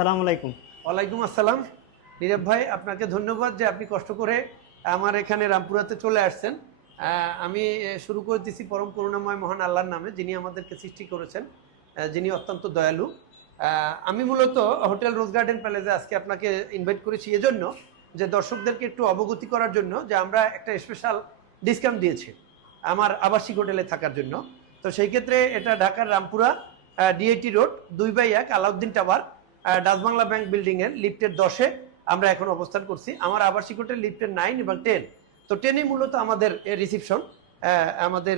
আসসালামু আলাইকুম। ওয়ালাইকুম আসসালাম। নীরব ভাই, আপনাকে ধন্যবাদ যে আপনি কষ্ট করে আমার এখানে রামপুরাতে চলে আসছেন। আমি শুরু করে দিচ্ছি পরম করুণাময় মহান আল্লাহর নামে, যিনি আমাদেরকে সৃষ্টি করেছেন, যিনি অত্যন্ত দয়ালু। আমি মূলত হোটেল রোজ গার্ডেন প্যালেসে আজকে আপনাকে ইনভাইট করেছি এজন্য যে দর্শকদেরকে একটু অবগতি করার জন্য যে আমরা একটা স্পেশাল ডিসকাউন্ট দিয়েছি আমার আবাসিক হোটেলে থাকার জন্য। তো সেই ক্ষেত্রে এটা ঢাকার Rampura DIT road 2/1 Alauddin tower, Dutch Bangla bank building এর লিফটের 10-এ আমরা এখন অবস্থান করছি। আমার আবাসিক হোটেল লিফটের 9 এবং 10। তো 10-ই মূলত আমাদের রিসিপশন, আমাদের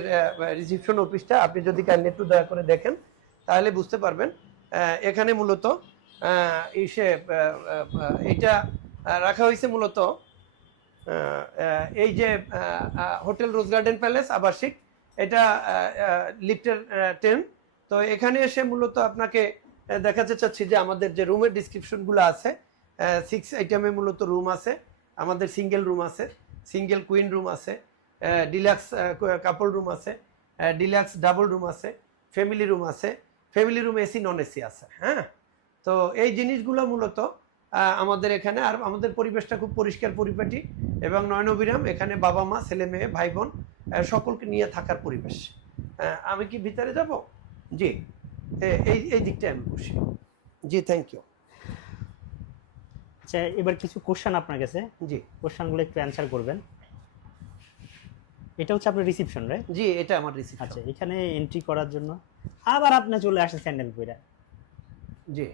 রিসিপশন অফিসটা আপনি যদি কাইন্ডলি একটু দয়া করে দেখেন তাহলে বুঝতে পারবেন। এখানে মূলত এইটা রাখা হয়েছে মূলত এই যে হোটেল রোজ গার্ডেন প্যালেস আবাসিক, এটা লিফটের 10। তো এখানে এসে মূলত আপনাকে দেখাতে চাচ্ছি যে আমাদের যে রুমের ডিসক্রিপশনগুলো আছে, 6 আইটেমে মূলত রুম আছে। আমাদের সিঙ্গেল রুম আছে, সিঙ্গেল কুইন রুম আছে, ডিলাক্স কাপল রুম আছে, ডিলাক্স ডাবল রুম আছে, ফ্যামিলি রুম আছে, family room AC non AC আছে। হ্যাঁ, তো এই জিনিসগুলো মূলত আমাদের এখানে। আর আমাদের পরিবেশটা খুব পরিষ্কার পরিপাটি এবং নয়নবিরাম। এখানে বাবা মা ছেলে মেয়ে ভাই বোন সকলকে নিয়ে থাকার পরিবেশ। আমি কি ভিতরে যাব? জি, এই এই দিকটায় আমি বসি। জি, থ্যাংক ইউ। আচ্ছা, এবার কিছু কোশ্চেন আপনার কাছে। জি, কোশ্চেনগুলো একটু অ্যান্সার করবেন। এটা হচ্ছে আপনার রিসিপশন, রাইট? জি, এটা আমার রিসিপশন। আচ্ছা, এখানে এন্ট্রি করার জন্য আবার আপনি চলে আসেন স্যান্ডেল পরে। জি,